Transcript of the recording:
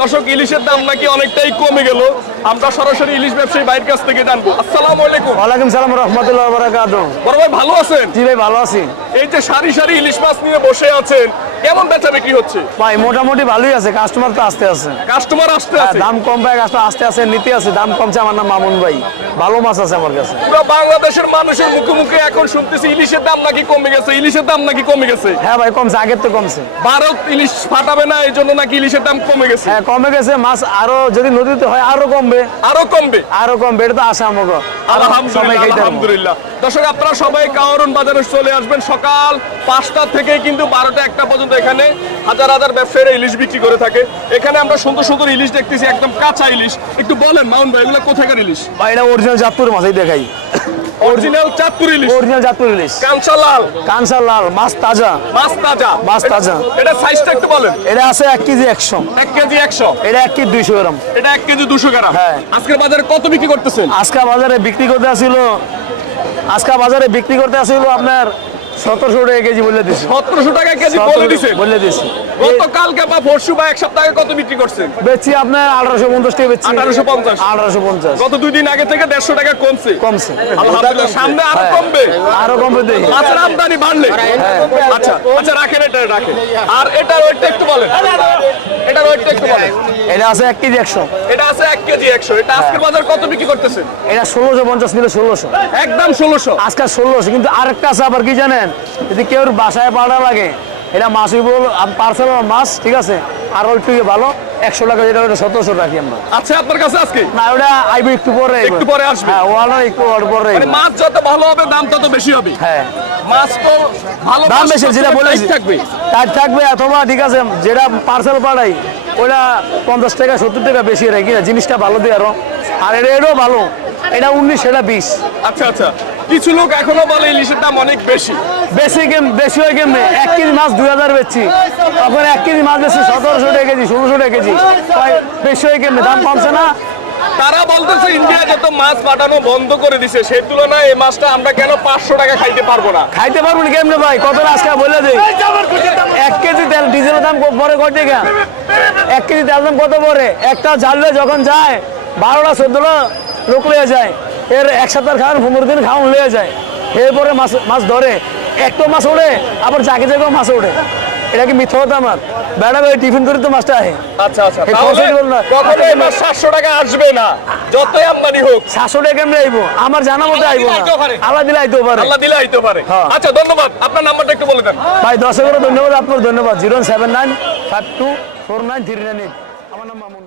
দর্শক ইলিশের দাম নাকি অনেকটাই কমে গেল। আমরা সরাসরি ইলিশ ব্যবসায়ী বাইরের কাছ থেকে জানব। আসসালামু আলাইকুম। ওয়ালাইকুম সালাম রহমতুল্লাহ বারাকাত বড় ভাই ভালো আছেন? জি ভাই ভালো আছি। এই যে সারি সারি ইলিশ মাছ নিয়ে বসে আছেন কেমন বেচা বিক্রি হচ্ছে? ভাই মোটামুটি ভালোই আছে কাস্টমার তো আসতে আছে। কাস্টমার আসতে হ্যাঁ, আছে? দাম কম ভাই কাস্টমার আসতে আছে নিতে আছে দাম কমছে আমার নাম মামুন ভাই। ভালো মাছ আছে আমার কাছে। পুরো বাংলাদেশের মানুষের মুখে মুখে এখন শুনতেছি ইলিশের দাম নাকি কমে গেছে ইলিশের দাম নাকি কমে গেছে? হ্যাঁ ভাই কমছে আগের তো কমছে। ভারত ইলিশ ফাটাবে না এই জন্য নাকি ইলিশের দাম কমে গেছে? হ্যাঁ কমে গেছে মাছ আরও যদি নদীতে হয় আরও কমবে। আরও কমবে? আরও কমবে এটা তো আশা আমাকে আলহামদুলিল্লাহ আলহামদুলিল্লাহ। দর্শক আপনারা সবাই কাওরন বাজারে চলে আসবেন। সকাল পাঁচটা থেকে কিন্তু বারোটা একটা পর্যন্ত এখানে হাজার হাজার ব্যবসায়ীরা ইলিশ বিক্রি করে থাকে। এখানে আমরা সুন্দর সুন্দর ইলিশ দেখতেছি একদম কাঁচা ইলিশ। একটু বলেন মাউন ভাই এগুলো কোথাকার ইলিশ? ভাই এটা অরিজিনাল জাতপুর মাছ দেখাই। অরিজিনাল চাঁদপুর ইলিশ অরিজিনাল চাঁদপুর ইলিশ কাঁচা লাল কাঁচা লাল মাছ তাজা। মাছ তাজা। মাছ তাজা। এটা সাইজটা একটু বলেন। এটা আছে এক কেজি একশো। এক কেজি একশো। এটা এক কেজি দুইশো গ্রাম। এটা এক কেজি দুশো গ্রাম। হ্যাঁ। আজকের বাজারে কত বিক্রি করতেছেন? আজকা বাজারে বিক্রি করতে আসিল আজকা বাজারে বিক্রি করতে আসিল আপনার সতেরোশো টাকা কেজি বলে দিছি। সতেরোশো টাকা কেজি বলে দিছেন বলে দিছি। গতকালকে বা পরশু বা এক সপ্তাহে কত বিক্রি করছেন বেচছি আপনার আঠারোশো পঞ্চাশ টাকা বেচছি। 1850 আঠারোশো পঞ্চাশ। গত দুই দিন আগে থেকে দেড়শো টাকা কমছে। কমছে। আলহামদুলিল্লাহ সামনে আরও হ্যাঁ। কমবে। আরও কমবে দেখি। আমদানি বাড়লে। আচ্ছা আচ্ছা রাখেন এটা রাখেন। আর এটার ওয়েটটা একটু বলেন। এটার ওয়েটটা একটু বলেন। এটা আছে এক কেজি একশো। এটা আছে কেজি একশো। এটা আজকের বাজার কত বিক্রি করতেছেন এটা ষোলোশো পঞ্চাশ কিলো ষোলোশো। একদম ষোলোশো। আজকে ষোলোশো কিন্তু আরেকটা আছে আবার কি জানেন? যদি কেউ বাসায় পাড়া লাগে এটা মাছ বল পার্সেল মাছ ঠিক আছে? আর একটু ভালো একশো টাকা যেটা ওটা সতেরোশো রাখি আমরা। আচ্ছা আপনার কাছে আজকে? না ওটা আইবো একটু পরে। একটু পরে আসবে। হ্যাঁ ওয়ালা একটু পরে মানে মাছ যত ভালো হবে দাম তত বেশি হবে? হ্যাঁ। মাছ তো ভালো দাম বেশি যেটা বলেছি। থাকবে। টাইট থাকবে অথবা ঠিক আছে যেটা পার্সেল পাঠাই ওটা পঞ্চাশ টাকা সত্তর টাকা বেশি রাখি না জিনিসটা ভালো দিয়ে আরও। আর এটা এটাও ভালো। এটা উনিশ সেটা বিশ। আচ্ছা আচ্ছা। কিছু লোক এখনও বলে ইলিশের দাম অনেক বেশি। বেশি কেম বেশি হয় কেমনে? এক কেজি মাছ দুই হাজার বেচছি। তখন এক কেজি মাছ বেশি সতেরোশো টাকা কেজি ষোলোশো টাকা কেজি। বেশি হয়ে কেমনে? দাম কমছে না? তারা বলতেছে ইন্ডিয়া যত মাছ পাঠানো বন্ধ করে দিছে সেই তুলনায় এই মাছটা আমরা কেন পাঁচশো টাকা খাইতে পারব না? খাইতে পারব না কেমনে ভাই? কত আজকে বলে দেই। এক কেজি তেল ডিজেলের দাম পরে কত টাকা? এক কেজি তেল দাম কত পরে? একটা ঝাললে যখন যায় বারোটা চোদ্দটা লোক লয়ে যায়। এর এক সপ্তাহ খাওয়ান পনেরো দিন খাওয়ান লয়ে যায়। এরপরে মাছ মাছ ধরে। একটা মাছ ওঠে আবার জাগে জায়গাও মাছ ওঠে এটা কি মিথ্যা কথা আমার? বেড়া ভাই টিফিন করে তো মাছটা আহে। আচ্ছা আচ্ছা। মাছ সাতশো টাকা আসবে না। যতই আমদানি হোক। সাতশো টাকা কেমনে আইবো? আমার জানা মতো আল্লাহ আইবো দিলে আইতেও পারে। না আল্লাহ দিলে আইতেও পারে। আল্লাহ দিলে আইতে পারে। হ্যাঁ। আচ্ছা ধন্যবাদ। আপনার নাম্বারটা একটু বলে দেন। ভাই দশ ধন্যবাদ। আপনার ধন্যবাদ। Zero seven nine five two four nine three nine eight. আমার নাম মামুন।